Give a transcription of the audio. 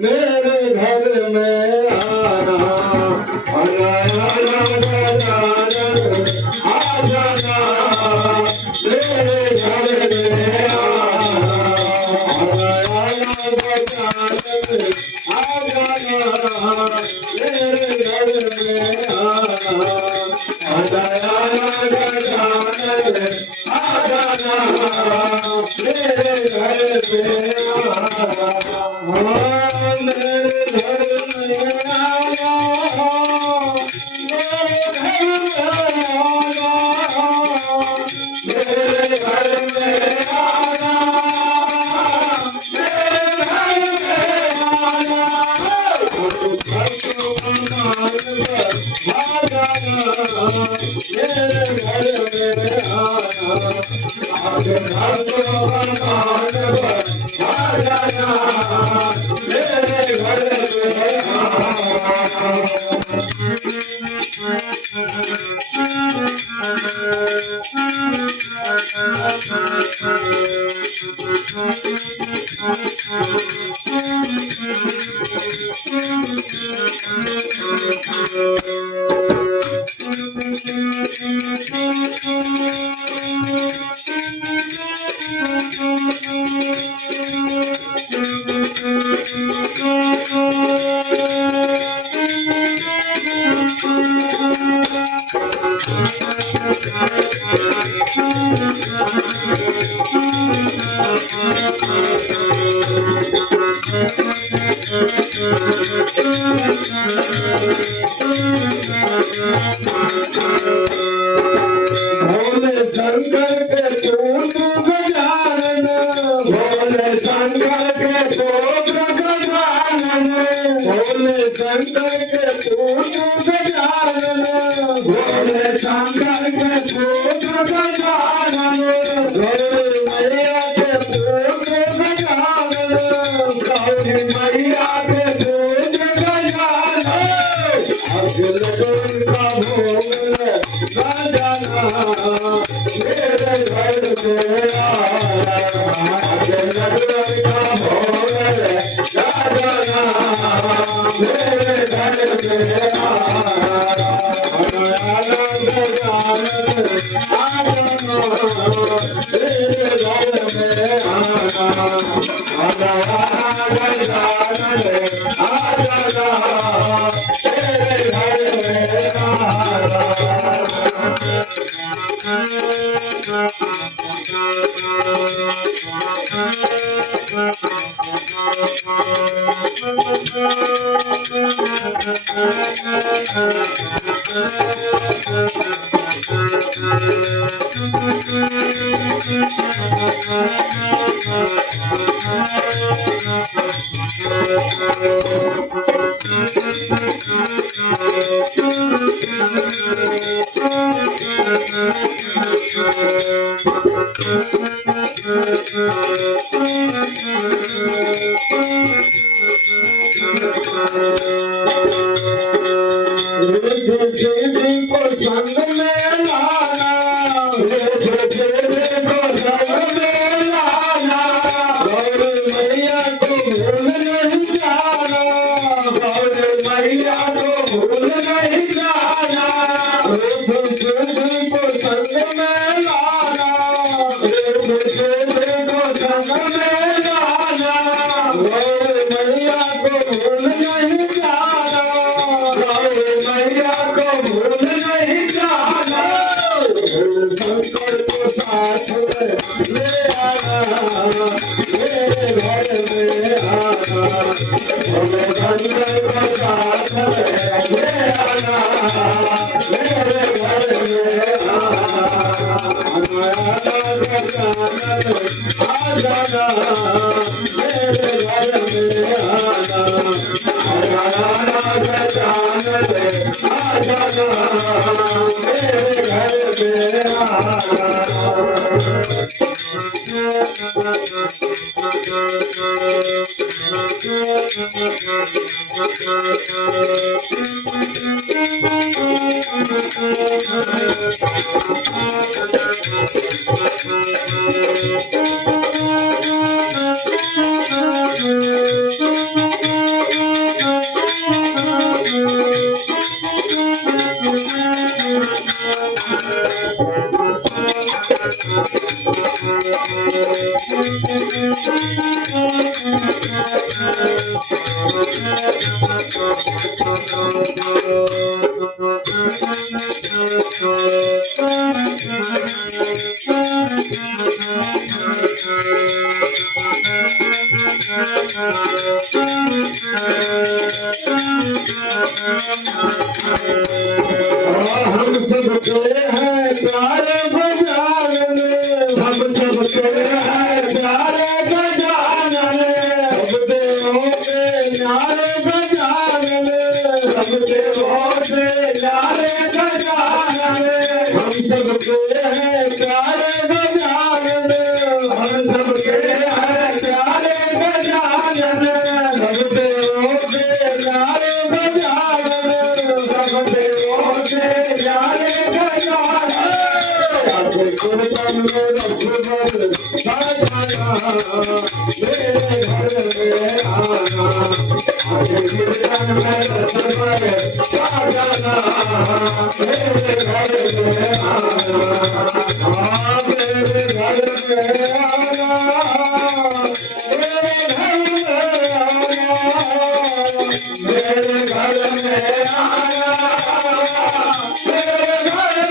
मेरे घर में आना आना गजानन आ जाना मेरे घर में आना आना गजानन आ जाना मेरे घर में आना आना गजानन आ जाना मेरे घर में भोले शंकर के पुत्र गजानन भोले शंकर के पुत्र गजानन भोले शंकर के पुत्र गजानन भोले शंकर के पुत्र गजानन गौरी मैया के पुत्र गजानन गौरी मैया के पुत्र गजानन अखिल दुर्गा भोग गजाना मेरे घर में आना अखिल दुर्गा भोग गजाना मेरे घर में आना आना गजानन आ जाना मेरे घर में आना आना गजानन आ जाना मेरे घर में आना हम सबके हैं प्यारे गजानन, हम सबके हैं प्यारे गजानन, सब देवों के न्यारे गजानन, सब देवों के न्यारे गजानन, हम सबके हैं प्यारे गजानन, हम सबके हैं प्यारे गजानन, सब देवों के न्यारे गजानन, सब देवों के न्यारे गजानन। गुरुतम रघुबर साजना मेरे घर में आना, आगे गुरुतम रघुबर साजना मेरे घर में आना, मेरे घर में आना, मेरे घर में आना, मेरे घर में आना, मेरे घर में